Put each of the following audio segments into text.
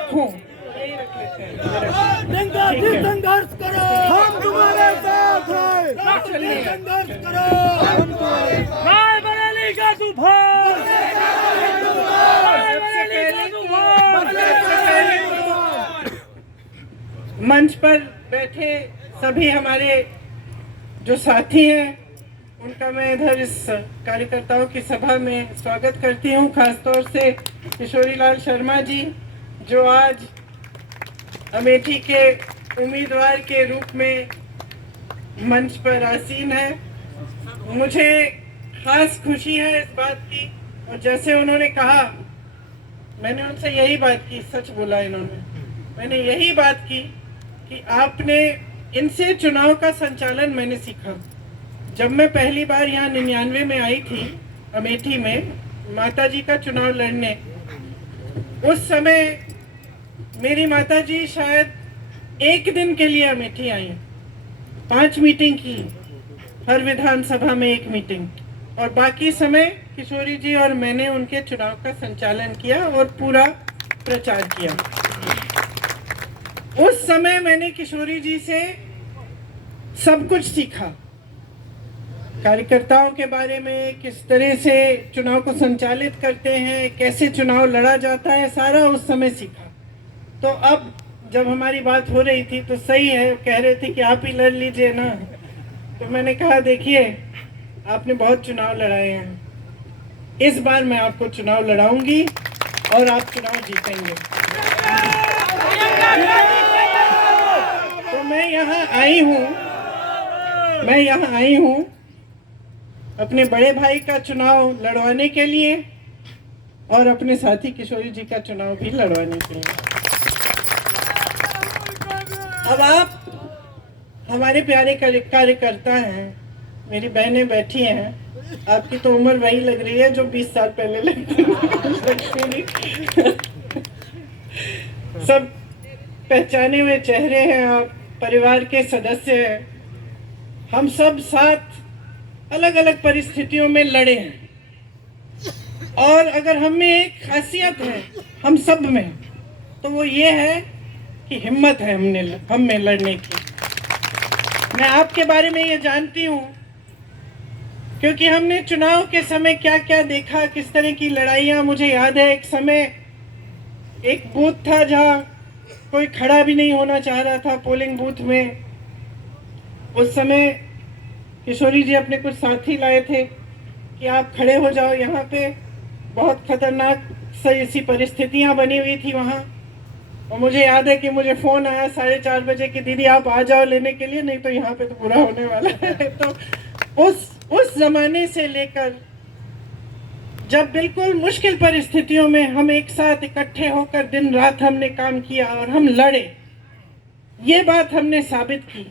रखूं? संघर्ष करो, हम तुम्हारे साथ हैं। संघर्ष करो, हम तुम्हारे साथ। रायबरेली का तूफान, मंच पर बैठे सभी हमारे जो साथी हैं उनका मैं इधर इस कार्यकर्ताओं की सभा में स्वागत करती हूं। खासतौर से किशोरी लाल शर्मा जी जो आज अमेठी के उम्मीदवार के रूप में मंच पर आसीन है। मुझे खास खुशी है इस बात की, और जैसे उन्होंने कहा, मैंने उनसे यही बात की, सच बोला इन्होंने, मैंने यही बात की कि आपने इनसे चुनाव का संचालन मैंने सीखा। जब मैं पहली बार यहाँ 99 में आई थी अमेठी में माताजी का चुनाव लड़ने, उस समय मेरी माताजी शायद एक दिन के लिए अमेठी आई, 5 मीटिंग की, हर विधानसभा में 1 मीटिंग, और बाकी समय किशोरी जी और मैंने उनके चुनाव का संचालन किया और पूरा प्रचार किया। उस समय मैंने किशोरी जी से सब कुछ सीखा, कार्यकर्ताओं के बारे में, किस तरह से चुनाव को संचालित करते हैं, कैसे चुनाव लड़ा जाता है, सारा उस समय सीखा। तो अब जब हमारी बात हो रही थी तो सही है, कह रहे थे कि आप ही लड़ लीजिए ना, तो मैंने कहा देखिए आपने बहुत चुनाव लड़ाए हैं, इस बार मैं आपको चुनाव लड़ाऊंगी और आप चुनाव जीतेंगे। तो मैं यहाँ आई हूँ अपने बड़े भाई का चुनाव लड़वाने के लिए और अपने साथी किशोरी जी का चुनाव भी लड़वाने के लिए। अब आप हमारे प्यारे कार्यकर्ता हैं, मेरी बहनें बैठी हैं, आपकी तो उम्र वही लग रही है जो 20 साल पहले लगती थी। सब पहचाने हुए चेहरे हैं, आप परिवार के सदस्य हैं। हम सब साथ अलग अलग परिस्थितियों में लड़े हैं, और अगर हम में एक खासियत है हम सब में, तो वो ये है कि हिम्मत है हम में लड़ने की। मैं आपके बारे में ये जानती हूँ क्योंकि हमने चुनाव के समय क्या क्या देखा, किस तरह की लड़ाइयाँ। मुझे याद है एक समय एक बूथ था जहाँ कोई खड़ा भी नहीं होना चाह रहा था पोलिंग बूथ में। उस समय किशोरी जी अपने कुछ साथी लाए थे कि आप खड़े हो जाओ यहाँ पे, बहुत खतरनाक सी परिस्थितियाँ बनी हुई थी वहाँ। और मुझे याद है कि मुझे फ़ोन आया 4:30 बजे कि दीदी आप आ जाओ लेने के लिए, नहीं तो यहाँ पे तो बुरा होने वाला है। तो उस ज़माने से लेकर जब बिल्कुल मुश्किल परिस्थितियों में हम एक साथ इकट्ठे होकर दिन रात हमने काम किया और हम लड़े, ये बात हमने साबित की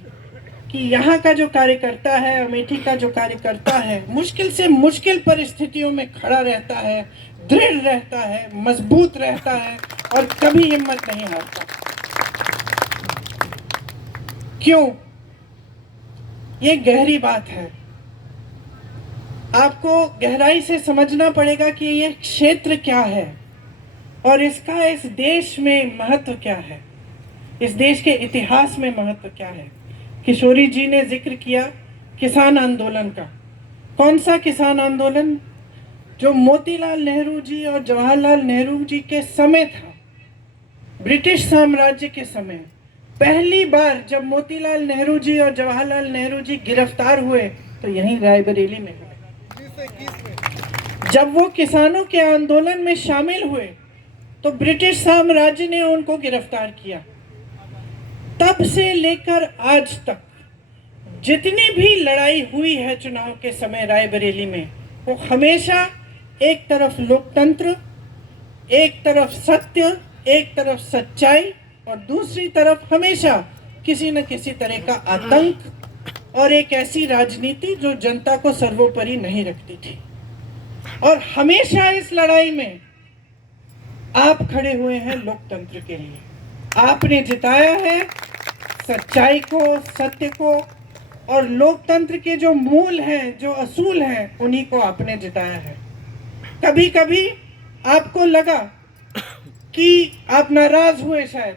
कि यहाँ का जो कार्यकर्ता है, अमेठी का जो कार्यकर्ता है, मुश्किल से मुश्किल परिस्थितियों में खड़ा रहता है, दृढ़ रहता है, मजबूत रहता है और कभी हिम्मत नहीं हारता। क्यों? ये गहरी बात है, आपको गहराई से समझना पड़ेगा कि ये क्षेत्र क्या है और इसका इस देश में महत्व क्या है, इस देश के इतिहास में महत्व क्या है। किशोरी जी ने जिक्र किया किसान आंदोलन का। कौन सा किसान आंदोलन? जो मोतीलाल नेहरू जी और जवाहरलाल नेहरू जी के समय था, ब्रिटिश साम्राज्य के समय। पहली बार जब मोतीलाल नेहरू जी और जवाहरलाल नेहरू जी गिरफ्तार हुए तो यहीं रायबरेली में हुए। जब वो किसानों के आंदोलन में शामिल हुए तो ब्रिटिश साम्राज्य ने उनको गिरफ्तार किया। तब से लेकर आज तक जितनी भी लड़ाई हुई है चुनाव के समय रायबरेली में, वो हमेशा एक तरफ लोकतंत्र, एक तरफ सत्य, एक तरफ सच्चाई और दूसरी तरफ हमेशा किसी न किसी तरह का आतंक और एक ऐसी राजनीति जो जनता को सर्वोपरि नहीं रखती थी। और हमेशा इस लड़ाई में आप खड़े हुए हैं लोकतंत्र के लिए। आपने जिताया है सच्चाई को, सत्य को, और लोकतंत्र के जो मूल हैं, जो असूल हैं, उन्हीं को आपने जिताया है। कभी कभी आपको लगा कि आप नाराज हुए शायद,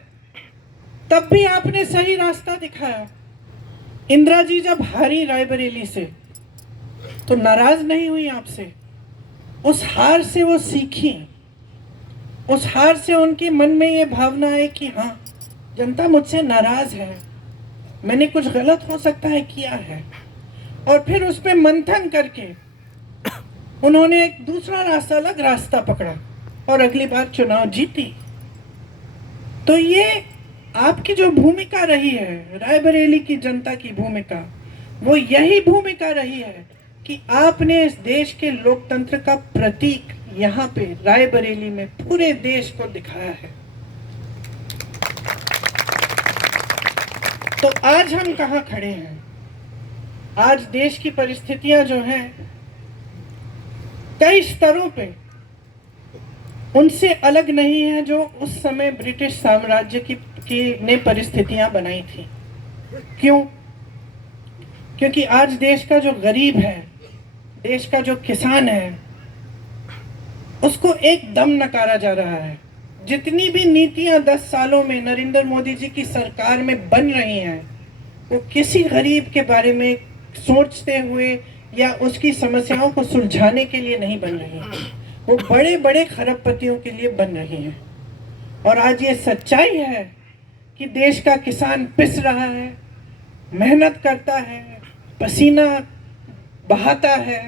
तब भी आपने सही रास्ता दिखाया। इंदिरा जी जब हारी रायबरेली से तो नाराज नहीं हुई आपसे, उस हार से वो सीखी, उस हार से उनके मन में ये भावना है कि हाँ, जनता मुझसे नाराज है, मैंने कुछ गलत हो सकता है किया है, और फिर उस पर मंथन करके उन्होंने एक दूसरा रास्ता, अलग रास्ता पकड़ा और अगली बार चुनाव जीती। तो ये आपकी जो भूमिका रही है, रायबरेली की जनता की भूमिका, वो यही भूमिका रही है कि आपने इस देश के लोकतंत्र का प्रतीक यहाँ पे रायबरेली में पूरे देश को दिखाया है। तो आज हम कहाँ खड़े हैं? आज देश की परिस्थितियां जो हैं कई स्तरों पे उनसे अलग नहीं है जो उस समय ब्रिटिश साम्राज्य की ने परिस्थितियां बनाई थी। क्यों? क्योंकि आज देश का जो गरीब है, देश का जो किसान है, उसको एकदम नकारा जा रहा है। जितनी भी नीतियां 10 सालों में नरेंद्र मोदी जी की सरकार में बन रही हैं, वो किसी गरीब के बारे में सोचते हुए या उसकी समस्याओं को सुलझाने के लिए नहीं बन रही हैं, वो बड़े बड़े खरबपतियों के लिए बन रही हैं। और आज ये सच्चाई है कि देश का किसान पिस रहा है, मेहनत करता है, पसीना बहाता है,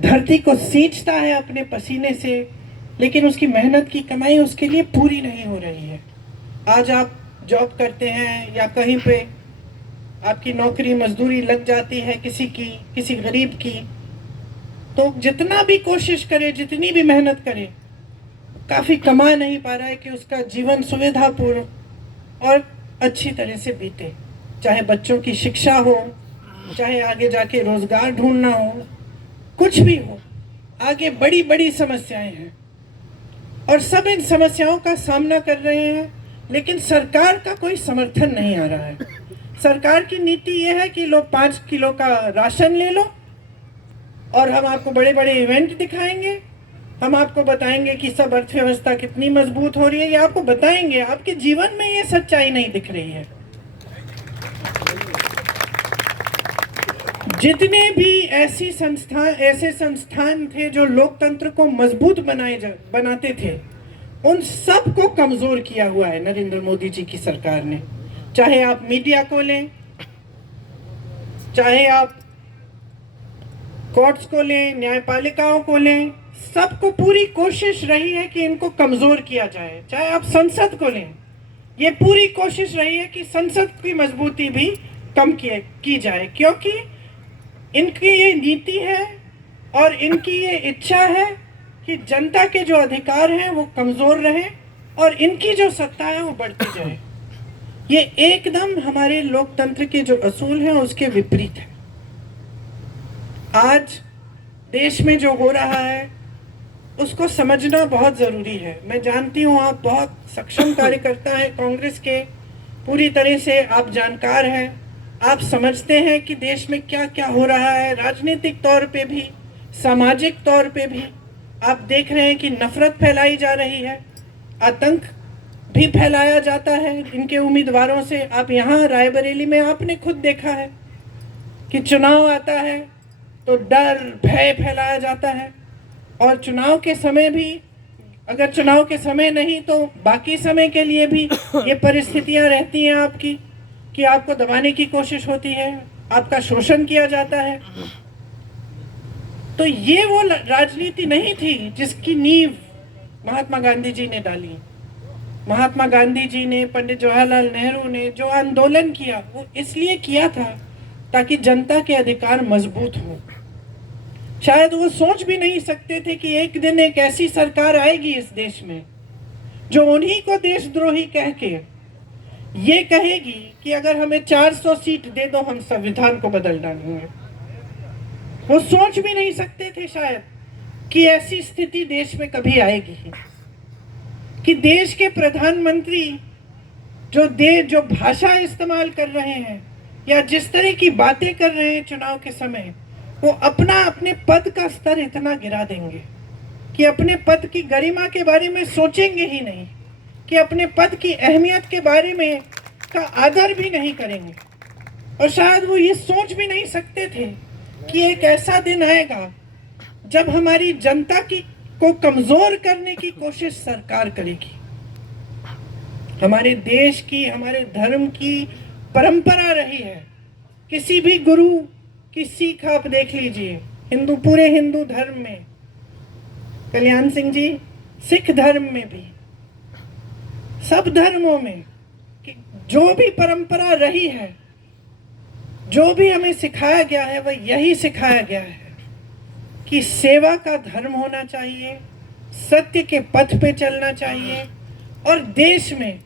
धरती को सींचता है अपने पसीने से, लेकिन उसकी मेहनत की कमाई उसके लिए पूरी नहीं हो रही है। आज आप जॉब करते हैं या कहीं पे आपकी नौकरी मजदूरी लग जाती है किसी गरीब की, तो जितना भी कोशिश करे, जितनी भी मेहनत करे, काफ़ी कमा नहीं पा रहा है कि उसका जीवन सुविधापूर्ण और अच्छी तरह से बीते। चाहे बच्चों की शिक्षा हो, चाहे आगे जाके रोजगार ढूंढना हो, कुछ भी हो, आगे बड़ी बड़ी समस्याएं हैं और सब इन समस्याओं का सामना कर रहे हैं, लेकिन सरकार का कोई समर्थन नहीं आ रहा है। सरकार की नीति यह है कि लो 5 किलो का राशन ले लो और हम आपको बड़े बड़े इवेंट दिखाएंगे, हम आपको बताएंगे कि सब अर्थव्यवस्था कितनी मजबूत हो रही है, ये आपको बताएंगे। आपके जीवन में ये सच्चाई नहीं दिख रही है। जितने भी ऐसे संस्थान थे जो लोकतंत्र को मजबूत बनाते थे, उन सब को कमजोर किया हुआ है नरेंद्र मोदी जी की सरकार ने। चाहे आप मीडिया को लें, चाहे आप कोर्ट्स को लें, न्यायपालिकाओं को लें, सबको पूरी कोशिश रही है कि इनको कमजोर किया जाए। चाहे आप संसद को लें, ये पूरी कोशिश रही है कि संसद की मजबूती भी कम की जाए, क्योंकि इनकी ये नीति है और इनकी ये इच्छा है कि जनता के जो अधिकार हैं वो कमजोर रहे और इनकी जो सत्ता है वो बढ़ती जाए। ये एकदम हमारे लोकतंत्र के जो असूल हैं उसके विपरीत है। आज देश में जो हो रहा है उसको समझना बहुत ज़रूरी है। मैं जानती हूँ आप बहुत सक्षम कार्यकर्ता हैं कांग्रेस के, पूरी तरह से आप जानकार हैं, आप समझते हैं कि देश में क्या क्या हो रहा है, राजनीतिक तौर पे भी, सामाजिक तौर पे भी। आप देख रहे हैं कि नफरत फैलाई जा रही है, आतंक भी फैलाया जाता है इनके उम्मीदवारों से। आप यहाँ रायबरेली में आपने खुद देखा है कि चुनाव आता है तो डर भय फैलाया जाता है, और चुनाव के समय भी, अगर चुनाव के समय नहीं तो बाकी समय के लिए भी ये परिस्थितियाँ रहती हैं आपकी कि आपको दबाने की कोशिश होती है, आपका शोषण किया जाता है। तो ये वो राजनीति नहीं थी जिसकी नींव महात्मा गांधी जी ने डाली। महात्मा गांधी जी ने, पंडित जवाहरलाल नेहरू ने जो आंदोलन किया वो इसलिए किया था ताकि जनता के अधिकार मजबूत हो। शायद वो सोच भी नहीं सकते थे कि एक दिन एक ऐसी सरकार आएगी इस देश में जो उन्हीं को देशद्रोही कह के ये कहेगी कि अगर हमें 400 सीट दे दो हम संविधान को बदल डालेंगे। वो सोच भी नहीं सकते थे शायद कि ऐसी स्थिति देश में कभी आएगी, कि देश के प्रधानमंत्री जो भाषा इस्तेमाल कर रहे हैं या जिस तरह की बातें कर रहे हैं चुनाव के समय, वो अपने पद का स्तर इतना गिरा देंगे कि अपने पद की गरिमा के बारे में सोचेंगे ही नहीं, कि अपने पद की अहमियत के बारे में का आदर भी नहीं करेंगे। और शायद वो ये सोच भी नहीं सकते थे कि एक ऐसा दिन आएगा जब हमारी जनता की को कमजोर करने की कोशिश सरकार करेगी। हमारे देश की, हमारे धर्म की परंपरा रही है। किसी भी गुरु की सीख आप देख लीजिए, पूरे हिंदू धर्म में, कल्याण सिंह जी, सिख धर्म में भी, सब धर्मों में कि जो भी परंपरा रही है, जो भी हमें सिखाया गया है, वह यही सिखाया गया है कि सेवा का धर्म होना चाहिए, सत्य के पथ पे चलना चाहिए, और देश में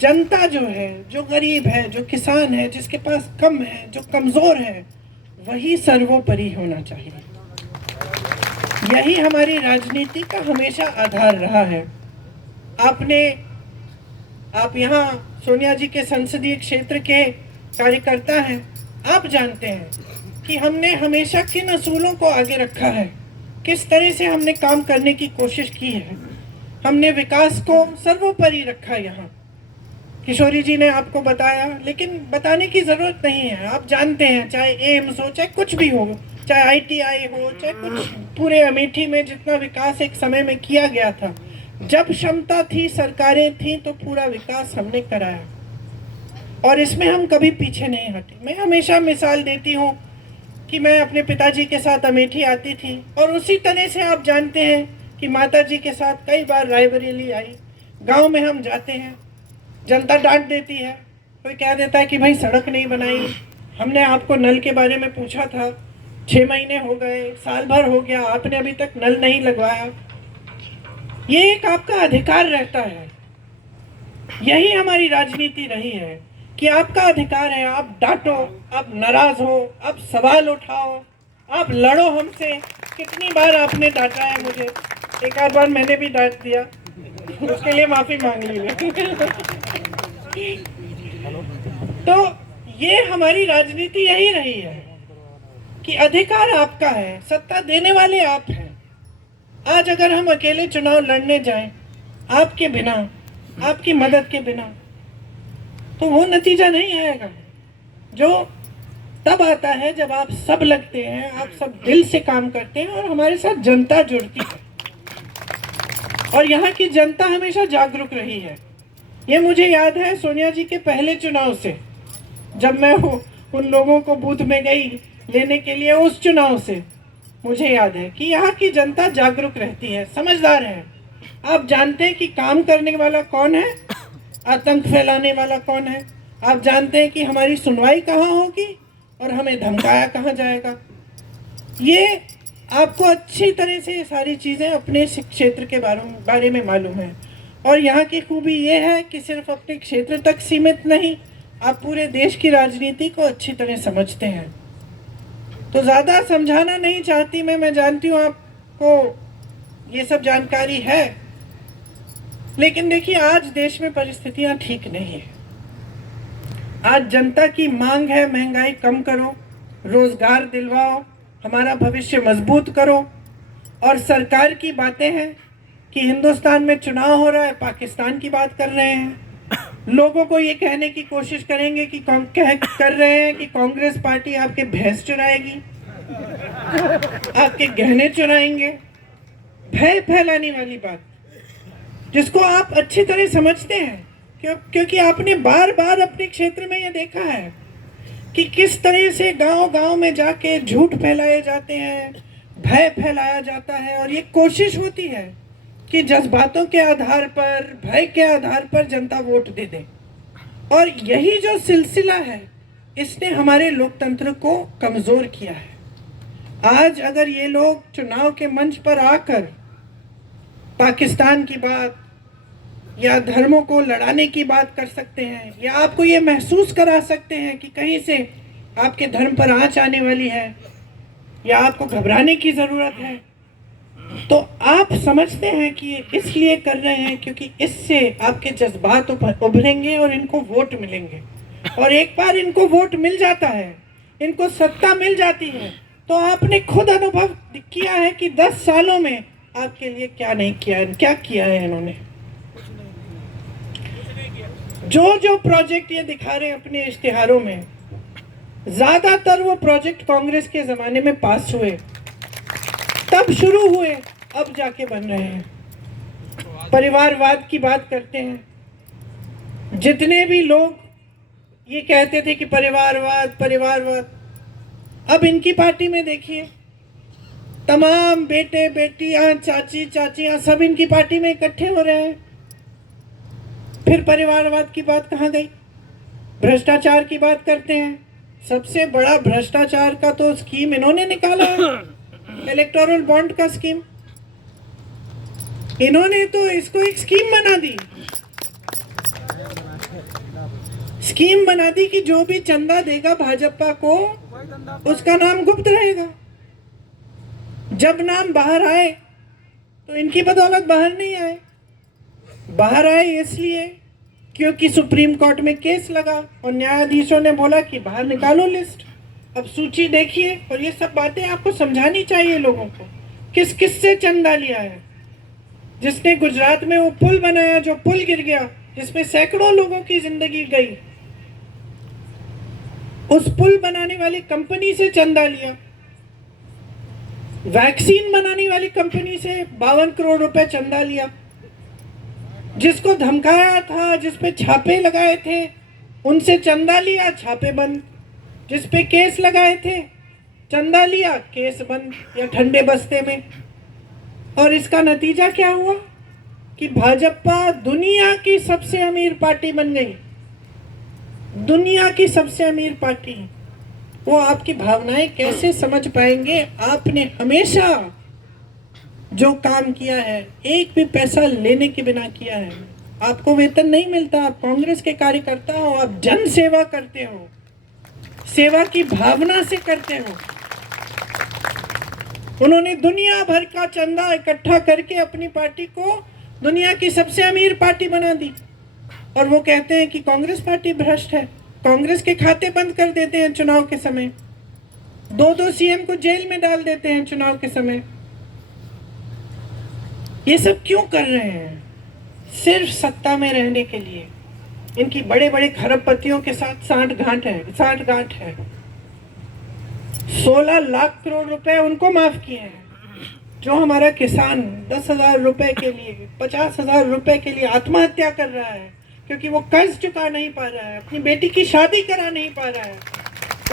जनता जो है, जो गरीब है, जो किसान है, जिसके पास कम है, जो कमजोर है, वही सर्वोपरि होना चाहिए। यही हमारी राजनीति का हमेशा आधार रहा है। आप यहाँ सोनिया जी के संसदीय क्षेत्र के कार्यकर्ता हैं, आप जानते हैं कि हमने हमेशा किन असूलों को आगे रखा है, किस तरह से हमने काम करने की कोशिश की है। हमने विकास को सर्वोपरि रखा। यहाँ किशोरी जी ने आपको बताया, लेकिन बताने की जरूरत नहीं है, आप जानते हैं, चाहे एम्स हो, चाहे कुछ भी हो, चाहे ITI हो, चाहे कुछ, पूरे अमेठी में जितना विकास एक समय में किया गया था, जब क्षमता थी, सरकारें थी, तो पूरा विकास हमने कराया, और इसमें हम कभी पीछे नहीं हटे। मैं हमेशा मिसाल देती हूँ कि मैं अपने पिताजी के साथ अमेठी आती थी, और उसी तरह से आप जानते हैं कि माता जी के साथ कई बार रायबरेली आई। गांव में हम जाते हैं, जनता डांट देती है, कोई कह देता है कि भाई सड़क नहीं बनाई, हमने आपको नल के बारे में पूछा था, 6 महीने हो गए, साल भर हो गया, आपने अभी तक नल नहीं लगवाया। ये एक आपका अधिकार रहता है। यही हमारी राजनीति रही है कि आपका अधिकार है, आप डांटो, आप नाराज हो, आप सवाल उठाओ, आप लड़ो हमसे। कितनी बार आपने डांटा है मुझे, एक आध बार मैंने भी डांट दिया, उसके लिए माफी मांग ली। तो ये हमारी राजनीति यही रही है कि अधिकार आपका है, सत्ता देने वाले आप हैं। आज अगर हम अकेले चुनाव लड़ने जाएं, आपके बिना, आपकी मदद के बिना, तो वो नतीजा नहीं आएगा जो तब आता है जब आप सब लगते हैं, आप सब दिल से काम करते हैं, और हमारे साथ जनता जुड़ती है। और यहाँ की जनता हमेशा जागरूक रही है। ये मुझे याद है सोनिया जी के पहले चुनाव से, जब मैं उन लोगों को बूथ में गई लेने के लिए, उस चुनाव से मुझे याद है कि यहाँ की जनता जागरूक रहती है, समझदार है। आप जानते हैं कि काम करने वाला कौन है, आतंक फैलाने वाला कौन है। आप जानते हैं कि हमारी सुनवाई कहाँ होगी और हमें धमकाया कहाँ जाएगा। ये आपको अच्छी तरह से ये सारी चीज़ें अपने क्षेत्र के बारे में मालूम है। और यहाँ की खूबी ये है कि सिर्फ अपने क्षेत्र तक सीमित नहीं, आप पूरे देश की राजनीति को अच्छी तरह समझते हैं। तो ज़्यादा समझाना नहीं चाहती मैं जानती हूँ आपको ये सब जानकारी है, लेकिन देखिए आज देश में परिस्थितियाँ ठीक नहीं है। आज जनता की मांग है, महंगाई कम करो, रोजगार दिलवाओ, हमारा भविष्य मजबूत करो। और सरकार की बातें हैं कि हिंदुस्तान में चुनाव हो रहा है, पाकिस्तान की बात कर रहे हैं। लोगों को ये कहने की कोशिश करेंगे कि कर रहे हैं कि कांग्रेस पार्टी आपके भैंस चुराएगी, आपके गहने चुराएंगे। भय फैलाने वाली बात, जिसको आप अच्छी तरह समझते हैं, क्योंकि आपने बार बार अपने क्षेत्र में ये देखा है कि किस तरह से गांव-गांव में जाके झूठ फैलाए जाते हैं, भय फैलाया जाता है, और ये कोशिश होती है कि जज्बातों के आधार पर, भय के आधार पर जनता वोट दे दे। और यही जो सिलसिला है, इसने हमारे लोकतंत्र को कमजोर किया है। आज अगर ये लोग चुनाव के मंच पर आकर पाकिस्तान की बात या धर्मों को लड़ाने की बात कर सकते हैं, या आपको ये महसूस करा सकते हैं कि कहीं से आपके धर्म पर आंच आने वाली है या आपको घबराने की ज़रूरत है, तो आप समझते हैं कि ये इसलिए कर रहे हैं क्योंकि इससे आपके जज्बात उभरेंगे और इनको वोट मिलेंगे। और एक बार इनको वोट मिल जाता है, इनको सत्ता मिल जाती है, तो आपने खुद अनुभव किया है कि 10 सालों में आपके लिए क्या नहीं किया है, क्या किया है इन्होंने। जो जो प्रोजेक्ट ये दिखा रहे हैं अपने इश्तिहारों में, ज्यादातर वो प्रोजेक्ट कांग्रेस के जमाने में पास हुए, तब शुरू हुए, अब जाके बन रहे हैं। परिवारवाद की बात करते हैं। जितने भी लोग ये कहते थे कि परिवारवाद परिवारवाद, अब इनकी पार्टी में देखिए, तमाम बेटे बेटियां चाची चाचियां सब इनकी पार्टी में इकट्ठे हो रहे हैं। फिर परिवारवाद की बात कहाँ गई? भ्रष्टाचार की बात करते हैं। सबसे बड़ा भ्रष्टाचार का तो स्कीम इन्होंने निकाला है, इलेक्टोरल बॉन्ड का स्कीम। इन्होंने तो इसको एक स्कीम बना दी, स्कीम बना दी कि जो भी चंदा देगा भाजपा को उसका नाम गुप्त रहेगा। जब नाम बाहर आए तो इनकी बदौलत बाहर नहीं आए। बाहर आए इसलिए क्योंकि सुप्रीम कोर्ट में केस लगा और न्यायाधीशों ने बोला कि बाहर निकालो लिस्ट। अब सूची देखिए, और ये सब बातें आपको समझानी चाहिए लोगों को। किस किस से चंदा लिया है? जिसने गुजरात में वो पुल बनाया, जो पुल गिर गया, जिसमें सैकड़ों लोगों की जिंदगी गई, उस पुल बनाने वाली कंपनी से चंदा लिया। वैक्सीन बनाने वाली कंपनी से 52 करोड़ रुपए चंदा लिया। जिसको धमकाया था, जिस पे छापे लगाए थे, उनसे चंदा लिया, छापे बंद। जिस पे केस लगाए थे, चंदा लिया, केस बंद या ठंडे बस्ते में। और इसका नतीजा क्या हुआ कि भाजपा दुनिया की सबसे अमीर पार्टी बन गई। दुनिया की सबसे अमीर पार्टी। वो आपकी भावनाएं कैसे समझ पाएंगे? आपने हमेशा जो काम किया है, एक भी पैसा लेने के बिना किया है। आपको वेतन नहीं मिलता, आप कांग्रेस के कार्यकर्ता हो, आप जन सेवा करते हो, सेवा की भावना से करते हो। उन्होंने दुनिया भर का चंदा इकट्ठा करके अपनी पार्टी को दुनिया की सबसे अमीर पार्टी बना दी। और वो कहते हैं कि कांग्रेस पार्टी भ्रष्ट है। कांग्रेस के खाते बंद कर देते हैं चुनाव के समय, 2-2 सीएम को जेल में डाल देते हैं चुनाव के समय। ये सब क्यों कर रहे हैं? सिर्फ सत्ता में रहने के लिए। इनकी बड़े बड़े खरबपतियों के साथ सांठगांठ है। 16 लाख करोड़ रुपए उनको माफ किए हैं। जो हमारा किसान 10,000 रुपए के लिए, 50,000 रुपए के लिए आत्महत्या कर रहा है क्योंकि वो कर्ज चुका नहीं पा रहा है, अपनी बेटी की शादी करा नहीं पा रहा है,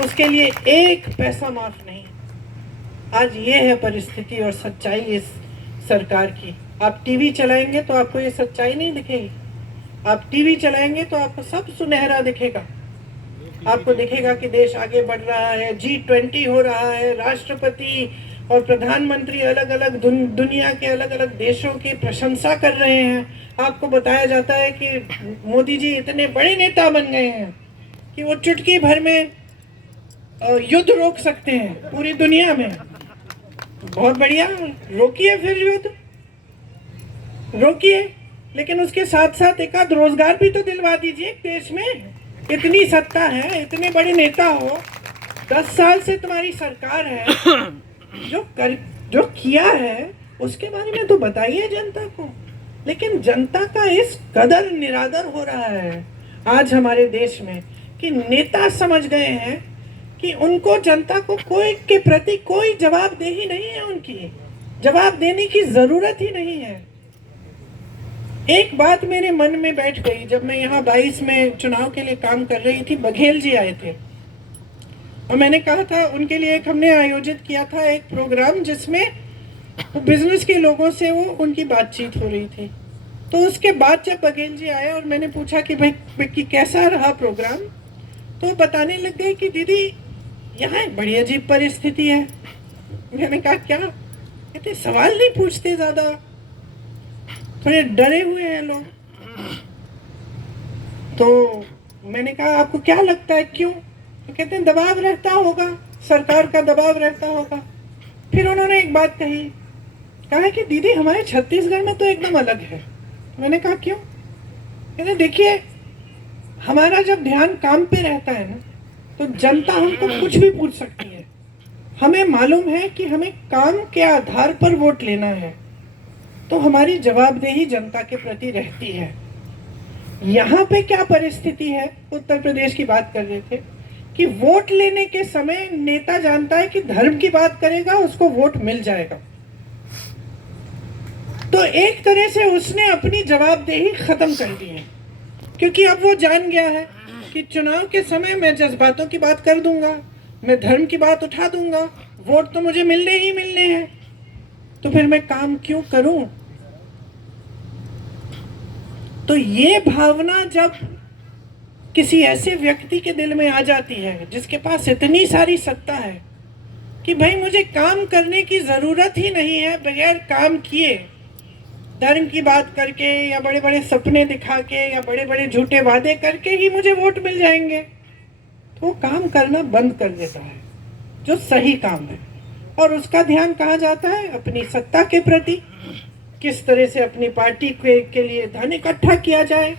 उसके लिए एक पैसा माफ नहीं। आज ये है परिस्थिति और सच्चाई इस सरकार की। आप टीवी चलाएंगे तो आपको ये सच्चाई नहीं दिखेगी। आप टीवी चलाएंगे तो आपको सब सुनहरा दिखेगा। आपको दिखेगा कि देश आगे बढ़ रहा है, G20 हो रहा है, राष्ट्रपति और प्रधानमंत्री अलग अलग दुनिया के अलग अलग देशों की प्रशंसा कर रहे हैं। आपको बताया जाता है कि मोदी जी इतने बड़े नेता बन गए हैं कि वो चुटकी भर में युद्ध रोक सकते हैं पूरी दुनिया में। बहुत बढ़िया, रोकिए, फिर युद्ध रोकिए, लेकिन उसके साथ साथ एक आध रोजगार भी तो दिलवा दीजिए देश में। इतनी सत्ता है, इतने बड़े नेता हो, 10 साल से तुम्हारी सरकार है, जो किया है उसके बारे में तो बताइए जनता को। लेकिन जनता का इस कदर निरादर हो रहा है आज हमारे देश में कि नेता समझ गए हैं कि उनको जनता को कोई के प्रति कोई जवाबदेही नहीं है, उनकी जवाब देने की जरूरत ही नहीं है। एक बात मेरे मन में बैठ गई जब मैं यहाँ 22 में चुनाव के लिए काम कर रही थी। बघेल जी आए थे और मैंने कहा था उनके लिए हमने आयोजित किया था एक प्रोग्राम जिसमें बिजनेस के लोगों से वो उनकी बातचीत हो रही थी। तो उसके बाद जब बघेल जी आए और मैंने पूछा कि भाई कि कैसा रहा प्रोग्राम, तो बताने लग गए कि दीदी यहाँ एक बड़ी अजीब परिस्थिति है। मैंने कहा क्या? कहते सवाल नहीं पूछते, ज़्यादा थोड़े डरे हुए हैं लोग। तो मैंने कहा आपको क्या लगता है क्यों? तो कहते हैं दबाव रहता होगा, सरकार का दबाव रहता होगा। फिर उन्होंने एक बात कहा कि दीदी हमारे छत्तीसगढ़ में तो एकदम अलग है। मैंने कहा क्यों? कहते देखिए हमारा जब ध्यान काम पे रहता है ना तो जनता हमको कुछ भी पूछ सकती है। हमें मालूम है कि हमें काम के आधार पर वोट लेना है। तो हमारी जवाबदेही जनता के प्रति रहती है। यहाँ पे क्या परिस्थिति है, उत्तर प्रदेश की बात कर रहे थे कि वोट लेने के समय नेता जानता है कि धर्म की बात करेगा उसको वोट मिल जाएगा, तो एक तरह से उसने अपनी जवाबदेही खत्म कर दी है, क्योंकि अब वो जान गया है कि चुनाव के समय मैं जज्बातों की बात कर दूंगा, मैं धर्म की बात उठा दूंगा, वोट तो मुझे मिलने ही मिलने हैं, तो फिर मैं काम क्यों करूं। तो ये भावना जब किसी ऐसे व्यक्ति के दिल में आ जाती है जिसके पास इतनी सारी सत्ता है कि भाई मुझे काम करने की जरूरत ही नहीं है, बगैर काम किए धर्म की बात करके या बड़े बड़े सपने दिखा के या बड़े बड़े झूठे वादे करके ही मुझे वोट मिल जाएंगे, तो वो काम करना बंद कर देता है जो सही काम है। और उसका ध्यान कहाँ जाता है, अपनी सत्ता के प्रति, किस तरह से अपनी पार्टी के लिए धन इकट्ठा किया जाए,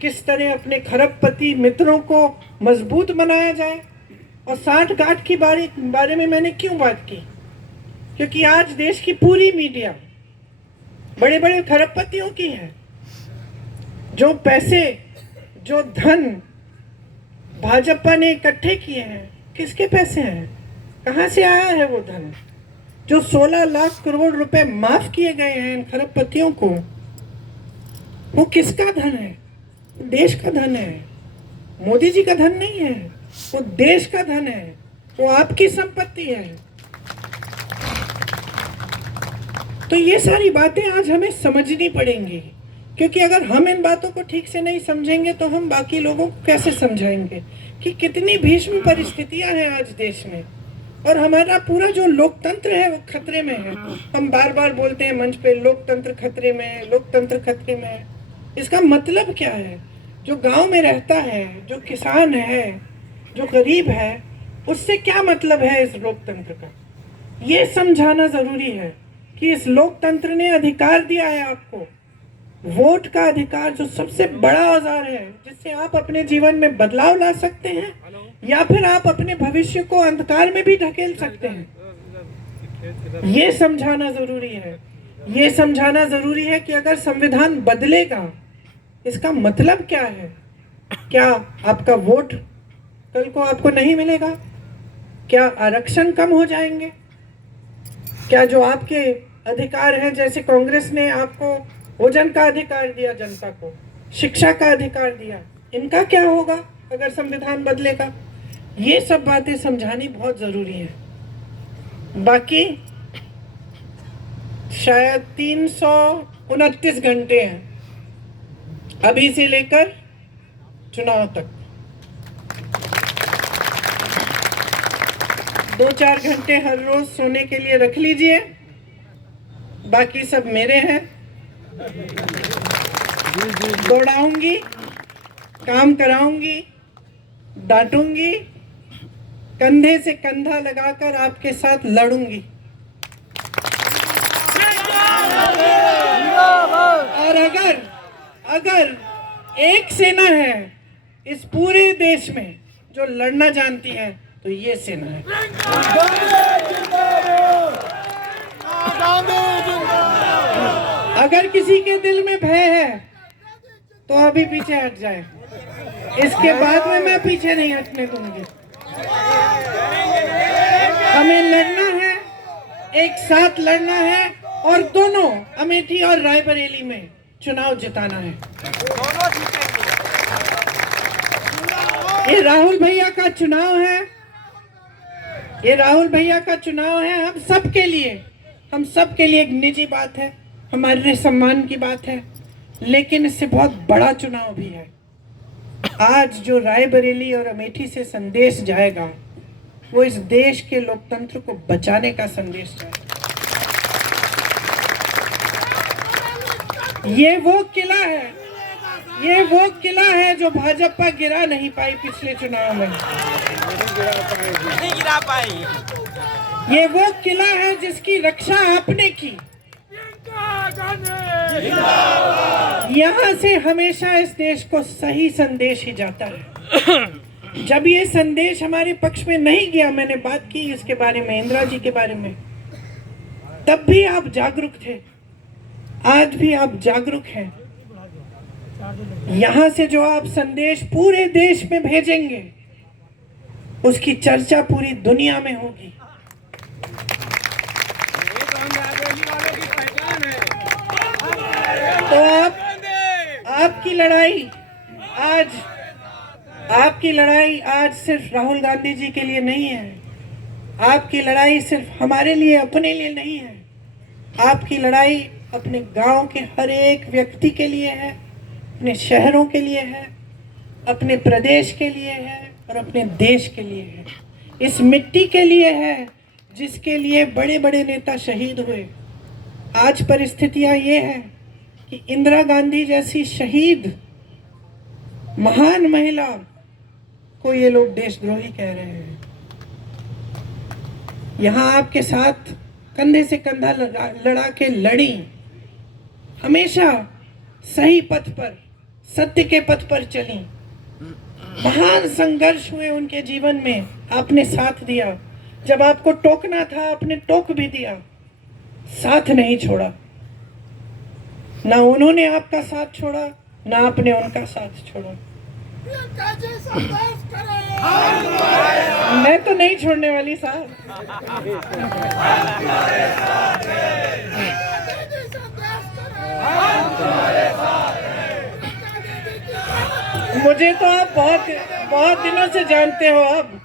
किस तरह अपने खरबपति मित्रों को मजबूत बनाया जाए। और साठ गांठ की बारे में मैंने क्यों बात की, क्योंकि आज देश की पूरी मीडिया बड़े बड़े खरबपतियों की है। जो पैसे, जो धन भाजपा ने इकट्ठे किए हैं, किसके पैसे हैं, कहाँ से आया है वो धन। जो 16 लाख करोड़ रुपए माफ किए गए हैं इन खरबपतियों को, वो किसका धन है, देश का धन है, मोदी जी का धन नहीं है, वो देश का धन है, वो आपकी संपत्ति है। तो ये सारी बातें आज हमें समझनी पड़ेंगी, क्योंकि अगर हम इन बातों को ठीक से नहीं समझेंगे तो हम बाकी लोगों को कैसे समझाएंगे कि कितनी भीषण परिस्थितियां हैं आज देश में, और हमारा पूरा जो लोकतंत्र है वो खतरे में है। हम बार बार बोलते हैं मंच पे, लोकतंत्र खतरे में है, लोकतंत्र खतरे में है। इसका मतलब क्या है, जो गांव में रहता है, जो किसान है, जो गरीब है, उससे क्या मतलब है इस लोकतंत्र का। ये समझाना जरूरी है कि इस लोकतंत्र ने अधिकार दिया है आपको, वोट का अधिकार, जो सबसे बड़ा औजार है जिससे आप अपने जीवन में बदलाव ला सकते हैं या फिर आप अपने भविष्य को अंधकार में भी ढकेल सकते हैं। ये समझाना जरूरी है। ये समझाना जरूरी है कि अगर संविधान बदलेगा, इसका मतलब क्या है। क्या आपका वोट कल को आपको नहीं मिलेगा, क्या आरक्षण कम हो जाएंगे, क्या जो आपके अधिकार हैं, जैसे कांग्रेस ने आपको भोजन का अधिकार दिया, जनता को शिक्षा का अधिकार दिया, इनका क्या होगा अगर संविधान बदलेगा। ये सब बातें समझानी बहुत जरूरी है। बाकी शायद 329 घंटे हैं अभी से लेकर चुनाव तक। 2-4 घंटे हर रोज सोने के लिए रख लीजिए, बाकी सब मेरे हैं। दौड़ाऊंगी, काम कराऊंगी, डांटूंगी, कंधे से कंधा लगाकर आपके साथ लड़ूंगी। और अगर एक सेना है इस पूरे देश में जो लड़ना जानती है तो ये सेना है। अगर किसी के दिल में भय है तो अभी पीछे हट जाए, इसके बाद में मैं पीछे नहीं हटने दूंगी। हमें लड़ना है, एक साथ लड़ना है, और दोनों अमेठी और रायबरेली में चुनाव जिताना है। ये राहुल भैया का चुनाव है, ये राहुल भैया का चुनाव है। हम सबके लिए एक निजी बात है, हमारे सम्मान की बात है, लेकिन इससे बहुत बड़ा चुनाव भी है। आज जो रायबरेली और अमेठी से संदेश जाएगा वो इस देश के लोकतंत्र को बचाने का संदेश जाएगा। ये वो किला है जो भाजपा गिरा नहीं पाई पिछले चुनाव में। नहीं गिरा पाई। ये वो किला है जिसकी रक्षा आपने की। यहाँ से हमेशा इस देश को सही संदेश ही जाता है। जब ये संदेश हमारे पक्ष में नहीं गया, मैंने बात की इसके बारे में, इंदिरा जी के बारे में, तब भी आप जागरूक थे, आज भी आप जागरूक हैं। यहाँ से जो आप संदेश पूरे देश में भेजेंगे उसकी चर्चा पूरी दुनिया में होगी। तो आपकी लड़ाई आज सिर्फ राहुल गांधी जी के लिए नहीं है। आपकी लड़ाई सिर्फ हमारे लिए, अपने लिए नहीं है। आपकी लड़ाई अपने गांव के हर एक व्यक्ति के लिए है, अपने शहरों के लिए है, अपने प्रदेश के लिए है और अपने देश के लिए है। इस मिट्टी के लिए है जिसके लिए बड़े बड़े नेता शहीद हुए। आज परिस्थितियां ये हैं कि इंदिरा गांधी जैसी शहीद महान महिला को ये लोग देशद्रोही कह रहे हैं। यहाँ आपके साथ कंधे से कंधा लड़ा के लड़ी, हमेशा सही पथ पर, सत्य के पथ पर चली। महान संघर्ष हुए उनके जीवन में, आपने साथ दिया। जब आपको टोकना था आपने टोक भी दिया, साथ नहीं छोड़ा। ना उन्होंने आपका साथ छोड़ा, ना आपने उनका साथ छोड़ा। मैं तो नहीं छोड़ने वाली साहब। मुझे तो आप बहुत दिनों से जानते हो। अब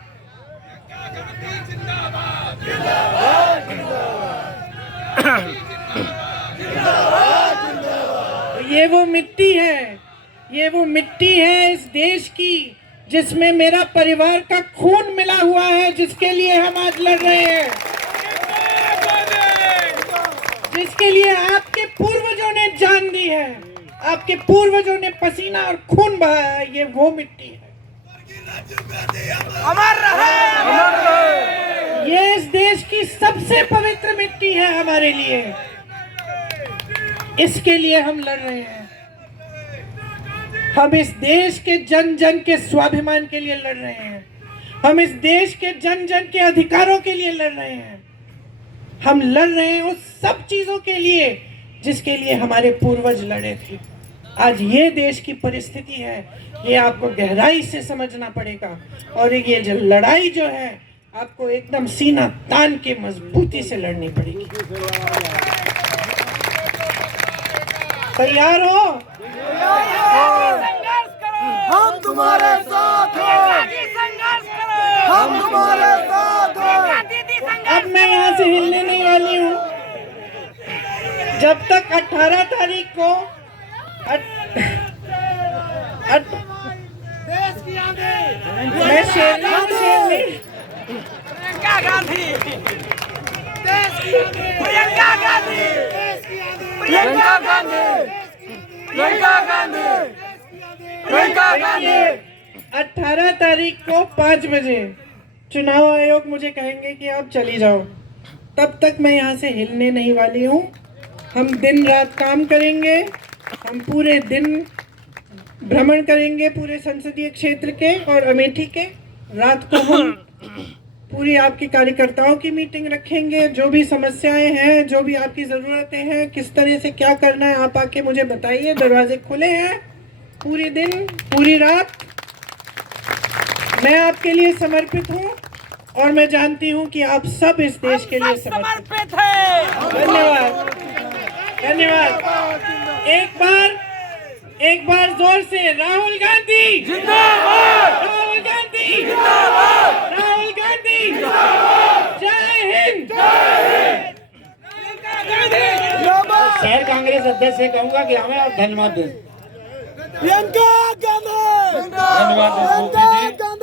ये वो मिट्टी है, ये वो मिट्टी है इस देश की जिसमें मेरा परिवार का खून मिला हुआ है, जिसके लिए हम आज लड़ रहे हैं, जिसके लिए आपके पूर्वजों ने जान दी है, आपके पूर्वजों ने पसीना और खून बहाया है। ये वो मिट्टी है। अमर रहे। ये इस देश की सबसे पवित्र मिट्टी है हमारे लिए। इसके लिए हम लड़ रहे हैं। हम इस देश के जन जन के स्वाभिमान के लिए लड़ रहे हैं। हम इस देश के जन जन के अधिकारों के लिए लड़ रहे हैं। हम लड़ रहे हैं उस सब चीजों के लिए जिसके लिए हमारे पूर्वज लड़े थे। आज ये देश की परिस्थिति है, ये आपको गहराई से समझना पड़ेगा। और ये जो लड़ाई जो है आपको एकदम सीना तान के मजबूती से लड़नी पड़ेगी। तैयार हो? हम तुम्हारे साथ हैं, हम तुम्हारे साथ हैं। अब मैं यहाँ से हिलने नहीं वाली हूँ जब तक 18 तारीख को देश की आंधी, मैं शेरनी प्रियंका गांधी, देश की आंधी, प्रियंका गांधी, देश की आंधी, प्रियंका गांधी, प्रियंका गांधी, प्रियंका गांधी। 18 तारीख को 5 बजे चुनाव आयोग मुझे कहेंगे कि आप चली जाओ। तब तक मैं यहाँ से हिलने नहीं वाली हूँ। हम दिन रात काम करेंगे, हम पूरे दिन भ्रमण करेंगे पूरे संसदीय क्षेत्र के और अमेठी के। रात को हम पूरी आपकी कार्यकर्ताओं की मीटिंग रखेंगे। जो भी समस्याएं हैं, जो भी आपकी ज़रूरतें हैं, किस तरह से क्या करना है, आप आके मुझे बताइए। दरवाजे खुले हैं पूरे दिन, पूरी रात। मैं आपके लिए समर्पित हूँ और मैं जानती हूँ कि आप सब इस देश के लिए समर्पित हैं। धन्यवाद, धन्यवाद। एक बार जोर से राहुल गांधी जिंदाबाद, राहुल गांधी जिंदाबाद, राहुल गांधी जय हिंद। शहर कांग्रेस अध्यक्ष से कहूंगा कि हमें आप धन्यवाद दें। प्रियंका गांधी, धन्यवाद प्रियंका गांधी।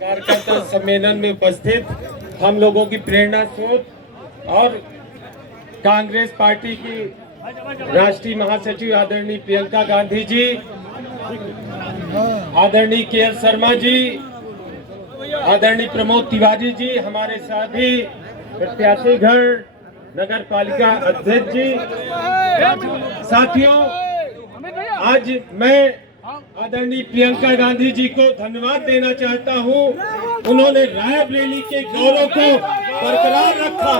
कार्यकर्ता सम्मेलन में उपस्थित हम लोगों की प्रेरणा स्रोत और कांग्रेस पार्टी की राष्ट्रीय महासचिव आदरणीय प्रियंका गांधी जी, आदरणीय के शर्मा जी, आदरणीय प्रमोद तिवारी जी, हमारे साथी प्रत्याशीगण, नगर पालिका अध्यक्ष जी, साथियों, आज मैं आदरणीय प्रियंका गांधी जी को धन्यवाद देना चाहता हूं। उन्होंने रायबरेली के गौरव को बरकरार रखा।